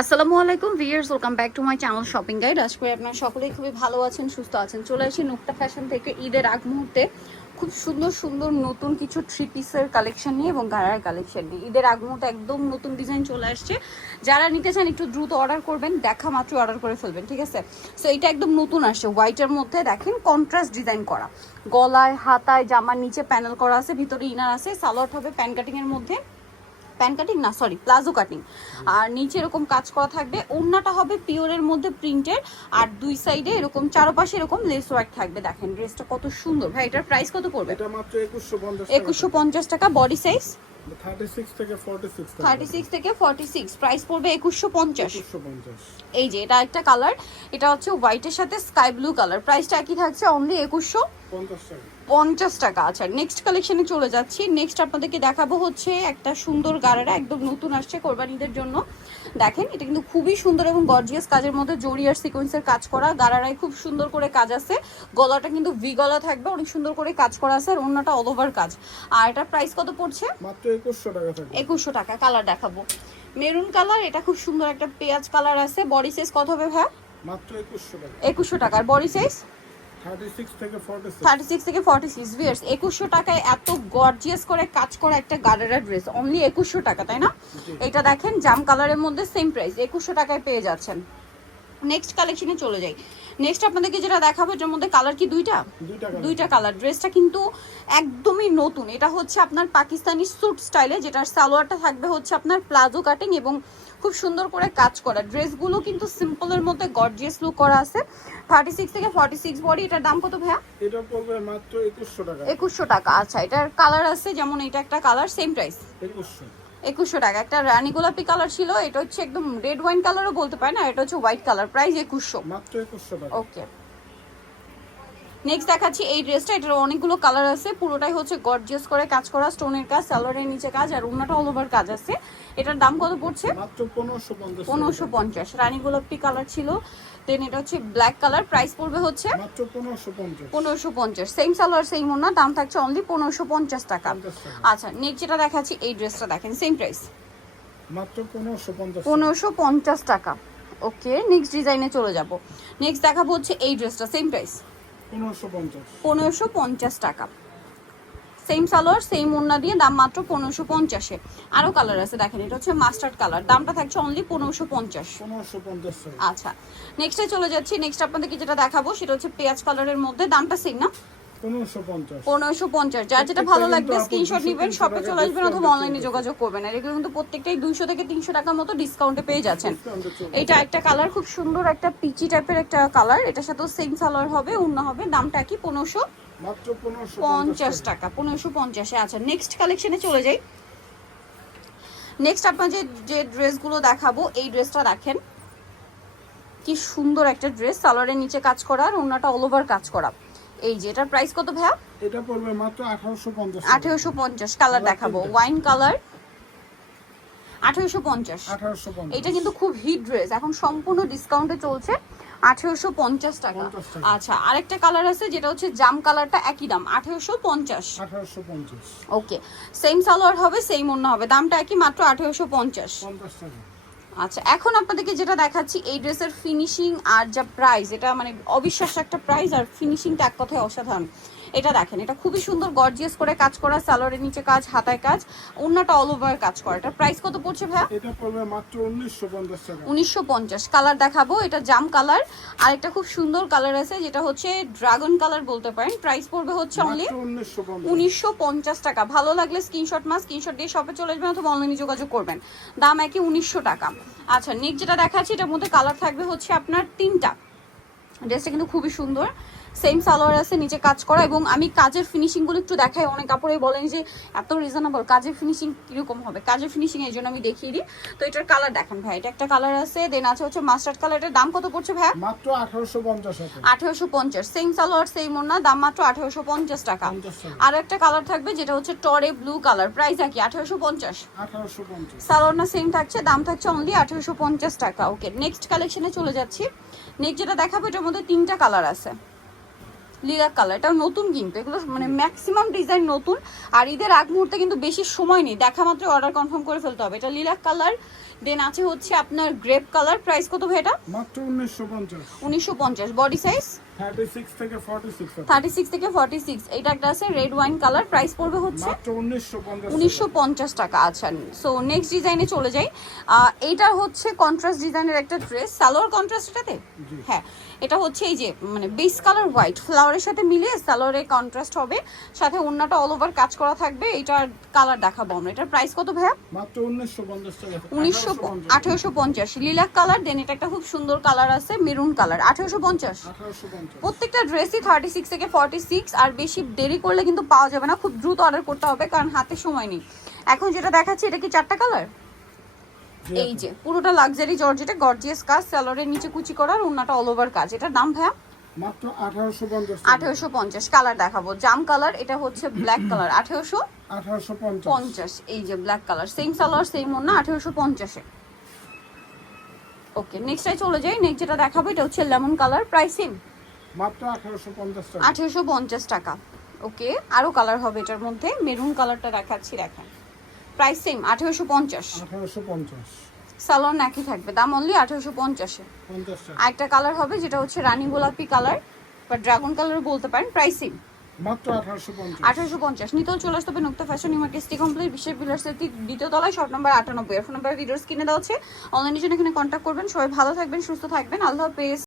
আসসালামু আলাইকুম viewers, welcome back to my channel shopping guide. আশা করি আপনারা সকলেই খুবই ভালো আছেন, সুস্থ আছেন। চলে আসি নুক্তা ফ্যাশন থেকে ঈদের আগ মুহূর্তে খুব সুন্দর সুন্দর নতুন কিছু থ্রি পিসের কালেকশন নিয়ে এবং গাড়ার কালেকশন নিয়ে। ঈদের আগ মুহূর্তে একদম নতুন ডিজাইন চলে আসছে। যারা নিতে চান একটু দ্রুত অর্ডার করবেন, দেখা মাত্র অর্ডার করে ফেলবেন, ঠিক আছে? সো এটা একদম নতুন আসছে, হোয়াইটের মধ্যে দেখেন কন্ট্রাস্ট ডিজাইন করা, গলায় হাতায় জামার নিচে প্যানেল করা আছে, ভিতরে ইনার আছে, সালোয়ার হবে প্যান কাটিংয়ের মধ্যে, প্যান কাটিং না সরি প্লাজো কাটিং, আর নিচে এরকম কাজ করা থাকবে। ওড়নাটা হবে পিওরের মধ্যে প্রিন্টের, আর দুই সাইডে এরকম চারপাশে এরকম লেস ওয়ার্ক থাকবে। দেখেন ড্রেসটা কত সুন্দর। ভাই এটার প্রাইস কত পড়বে? এটা মাত্র 2150 টাকা। বডি সাইজ 36 থেকে 46 36 থেকে 46, প্রাইস পড়বে 2150। 2150। এই যে এটা একটা কালার, এটা হচ্ছে হোয়াইটের সাথে স্কাই ব্লু কালার, প্রাইসটা একই থাকছে, অনলি 2150 টাকা। আচ্ছা নেক্সট কালেকশনে চলে যাচ্ছি। নেক্সট আপনাদেরকে দেখাবো হচ্ছে একটা সুন্দর গারারা, একদম নতুন আসছে কোরবানিদের জন্য। দেখেন এটা কিন্তু খুবই সুন্দর এবং গর্জিয়াস কাজের মধ্যে জরি আর সিকোয়েন্সের কাজ করা। গারারায় খুব সুন্দর করে কাজ আছে, গলাটা কিন্তু ভি গলা থাকবে, অনেক সুন্দর করে কাজ করা আছে, আর অন্যটা অল ওভার কাজ। আর এটার প্রাইস কত পড়ছে? মাত্র 2100 টাকা থাকবে। 2100 টাকা। কালার দেখাবো মেরুন কালার, এটা খুব সুন্দর একটা পেঁয়াজ কালার আছে। বডি সাইজ কত হবে ভাই? মাত্র 2100 টাকা। 2100 টাকা। আর বডি সাইজ 36 থেকে 46। 36 থেকে 46 ভিউয়ার্স, 2100 টাকায় এত গর্জিয়াস করে কাজ করা একটা গারারা ড্রেস, অনলি 2100 টাকা, তাই না? এটা দেখেন জাম কালারের মধ্যে সেম প্রাইস, 2100 টাকায় পেয়ে যাচ্ছেন। নেক্সট কালেকশনে চলে যাই। নেক্সট আপনাদেরকে যেটা দেখাবো, এটার মধ্যে কালার কি দুইটা কালার। ড্রেসটা কিন্তু একদমই নতুন। এটা হচ্ছে আপনার পাকিস্তানি স্যুট স্টাইলে, যেটার সালোয়ারটা থাকবে হচ্ছে আপনার প্লাজো কাটিং এবং খুব সুন্দর করে কাজ করা। ড্রেসগুলো কিন্তু সিম্পলের মধ্যে গর্জিয়াস লুক করা আছে। 36 থেকে 46 বডি। এটার দাম কত ভাইয়া? এটা পড়বে মাত্র 2100 টাকা। 2100 টাকা। আচ্ছা এটার কালার আছে, যেমন এটা একটা কালার, সেম প্রাইস 2100 টাকা। একটা রানী গোলাপি কালার ছিল, এটা হচ্ছে একদম রেড ওয়াইন কালারও বলতে পারে না, এটা হচ্ছে হোয়াইট কালার, প্রাইস 2100 মাত্র 2100 টাকা। ওকে নেক্সট দেখাচ্ছি এই ড্রেসটা। এটার অনেকগুলো কালার আছে, পুরোটাই হচ্ছে গর্জিয়াস করে কাজ করা, স্টোনের কাজ, সালোয়ারের নিচে কাজ, আর ওন্নাটা অল ওভার কাজ আছে। এটার দাম কত পড়ছে? মাত্র 1550। 1550। রানী গোলাপি কালার ছিল, দেন এটা হচ্ছে ব্ল্যাক কালার, প্রাইস পড়বে হচ্ছে মাত্র 1550। 1550। সেম সালোয়ার সেম ওন্না, দাম থাকছে অনলি 1550 টাকা। আচ্ছা নেক্সট যেটা দেখাচ্ছি এই ড্রেসটা দেখেন, সেম প্রাইস মাত্র 1550। 1550 টাকা। ওকে নেক্সট ডিজাইনে চলে যাব। নেক্সট দেখাবো হচ্ছে এই ড্রেসটা, সেম প্রাইস 1550। 1550 টাকা। সেম সালোয়ার সেম ওড়না দিয়ে, দাম মাত্র 1550-এ। আরও কালার আছে দেখেন, এটা হচ্ছে মাস্টার্ড কালার, দামটা থাকছে অনলি 1550। 1550। আচ্ছা নেক্সটে চলে যাচ্ছি। নেক্সট আপনাদেরকে যেটা দেখাবো সেটা হচ্ছে পেঁয়াজ কালারের মধ্যে, দামটা সেম না? 1550। 1550। যার যেটা ভালো লাগবে স্ক্রিনশট নেবেন, শপে চলে আসবেন অথবা অনলাইনে যোগাযোগ করবেন। আর এগুলো কিন্তু প্রত্যেকটাই 200 থেকে 300 টাকার মতো ডিসকাউন্টে পেয়ে যাচ্ছেন। এটা একটা কালার, খুব সুন্দর একটা পিচি টাইপের একটা কালার, এটার সাথেও সেম সালোয়ার হবে, ওড়না হবে, দামটা কি? 1550 টাকা। 1550-এ। আচ্ছা নেক্সট কালেকশনে চলে যাই। নেক্সট আপনার যে ড্রেসগুলো দেখাবো, এই ড্রেসটা দেখেন কি সুন্দর একটা ড্রেস, সালোয়ারের নিচে কাজ করা আর ওড়নাটা অল ওভার কাজ করা। এই যে এটার প্রাইস কত ভাইয়া? এটা পড়বে মাত্র 1850। 1850। কালার দেখাবো ওয়াইন কালার, 1850। এটা কিন্তু খুব হিট ড্রেস, এখন সম্পূর্ণ ডিসকাউন্টে চলছে, 1850 টাকা। আচ্ছা আরেকটা কালার আছে যেটা হচ্ছে জাম কালারটা, একই দাম 1850। ওকে সেম সালোয়ার হবে, সেম ওড়না হবে, দামটা একই, মাত্র 1850 টাকা। আচ্ছা এখন আপনাদেরকে যেটা দেখাচ্ছি এই ড্রেসের ফিনিশিং আর যা প্রাইস, এটা মানে অবিশ্বাস্য একটা প্রাইস, আর ফিনিশিংটা এক কথায় অসাধারণ। এটা দেখেন, এটা খুবই সুন্দর গর্জিয়াস করে কাজ করা, সালোয়ারের নিচে কাজ, হাতায় কাজ, ওন্নাটা অল ওভার কাজ করা। এটা প্রাইস কত পড়ছে ভাইয়া? এটা পড়বে মাত্র 1950 টাকা। 1950। কালার দেখাবো, এটা জাম কালার, আর একটা খুব সুন্দর কালার আছে যেটা হচ্ছে ড্রাগন কালার বলতে পারেন, প্রাইস পড়বে হচ্ছে অনলি 1950 টাকা। ভালো লাগলে স্ক্রিনশট দিয়ে শপে চলে আসবেন অথবা অনলাইনে যোগাযোগ করবেন, দাম একই 1900 টাকা। আচ্ছা নেক্সট যেটা দেখাচ্ছি, এটার মধ্যে কালার থাকবে হচ্ছে আপনার 3টা। ড্রেসটা কিন্তু খুবই সুন্দর, সেম সালোয়ার আছে, নিচে কাজ করা, এবং আমি কাজের ফিনিশিংগুলো একটু দেখাই। অনেক কাপড়ে বলেন যে এত রিজনেবল, কাজের ফিনিশিং কীরকম হবে? কাজের ফিনিশিং এই জন্য আমি দেখিয়ে দিই। তো এটার কালার দেখেন ভাই, এটা একটা কালার আছে, দেন আছে হচ্ছে মাস্টার্ড কালার। এটার দাম কত পড়ছে ভাই? মাত্র 1850 টাকা। 1850। সেম সালোয়ার সেম ওড়না, দাম মাত্র 1850 টাকা। আর একটা কালার থাকবে যেটা হচ্ছে টরে ব্লু কালার, প্রাইস একই 1850। সালোয়ার না সেম থাকছে, দাম থাকছে অনলি 1850 টাকা। ওকে নেক্সট কালেকশনে চলে যাচ্ছি। নেক্সট যেটা দেখাবো, এটার মধ্যে 3টা কালার আছে। লিলাক কালার, এটা নতুন, কিন্তু এগুলো মানে ম্যাক্সিমাম ডিজাইন নতুন, আর ঈদের আগ মুহূর্তে কিন্তু বেশি সময় নেই, দেখা মাত্র অর্ডার কনফার্ম করে ফেলতে হবে। এটা লিলাক কালার, দেন আছে হচ্ছে আপনার গ্রেপ কালার, প্রাইস কত ভাই এটা? মাত্র 1950। 1950। বডি সাইজ 36 থেকে 46 আছে। 36 থেকে 46। এটা একটা আছে রেড ওয়াইন কালার, প্রাইস পড়বে হচ্ছে মাত্র 1950। 1950 টাকা। আচ্ছা, সো নেক্সট ডিজাইনে চলে যাই। এইটা হচ্ছে কন্ট্রাস্ট ডিজাইনের একটা ড্রেস, সালোয়ার কন্ট্রাস্ট এটাতে। জি। হ্যাঁ, এটা হচ্ছে এই যে মানে বেস কালার হোয়াইট ফ্লাওয়ারের সাথে মিলিয়ে সালোয়ারে কন্ট্রাস্ট হবে, সাথে ওন্নাটা অল ওভার কাজ করা থাকবে। এটার কালার দেখাবো আমরা। এটার প্রাইস কত ভাইয়া? মাত্র 1950 টাকা। 1850। Lilac colour. দেন এটা একটা খুব সুন্দর কালার আছে মেরুন কালার, 1850। 1850। প্রত্যেকটা ড্রেসই 36 থেকে 46। আর বেশি দেরি করলে কিন্তু পাওয়া যাবে না, খুব দ্রুত অর্ডার করতে হবে কারণ হাতে সময় নেই। এখন যেটা দেখাচ্ছি এটা কি 4টা কালার? এই যে পুরোটা লাক্সারি জর্জেটে গর্জিয়াস কাজ, সালোয়ারের নিচে কুচি করার, ওন্নাটা অল ওভার কাজ। এটার দাম ভাইয়া? মাত্র 1850 টাকা। 1850। কালার দেখাবো, জাম কালার, এটা হচ্ছে ব্ল্যাক কালার, 1850। 1850। এই যে black colour, same salwar same ওন্না, 1850 এ। ওকে, নেক্সটে চলে যাই। নেক্সট যেটা দেখাবো এটা হচ্ছে লেমন কালার, প্রাইস সেম মাত্র 1850 টাকা। 1850 টাকা। ওকে, আরো কালার হবে এটার মধ্যে, মেরুন কালারটা দেখাচ্ছি, দেখেন প্রাইস সেম 1850। 1850। সালোয়ার নাকি থাকবে, দাম অনলি 1850 এ। 50 টাকা। আরেকটা কালার হবে যেটা হচ্ছে রানী গোলাপি কালার বা ড্রাগন কালার বলতে পারেন, প্রাইস সেম মাত্র 1850। 1850। নিতল চলে আসতে হবে নুক্তা ফ্যাশন ইমার্কেট কমপ্লিট বিশ্বের পিলার্সের দ্বিতীয় তলায়, shop number 98। Phone number videos কিনে দেওয়া হচ্ছে, অনলাইনের জন্য এখানে কন্ট্যাক্ট করবেন। সবাই ভালো থাকবেন, সুস্থ থাকবেন, আল্লাহ হাফেজ।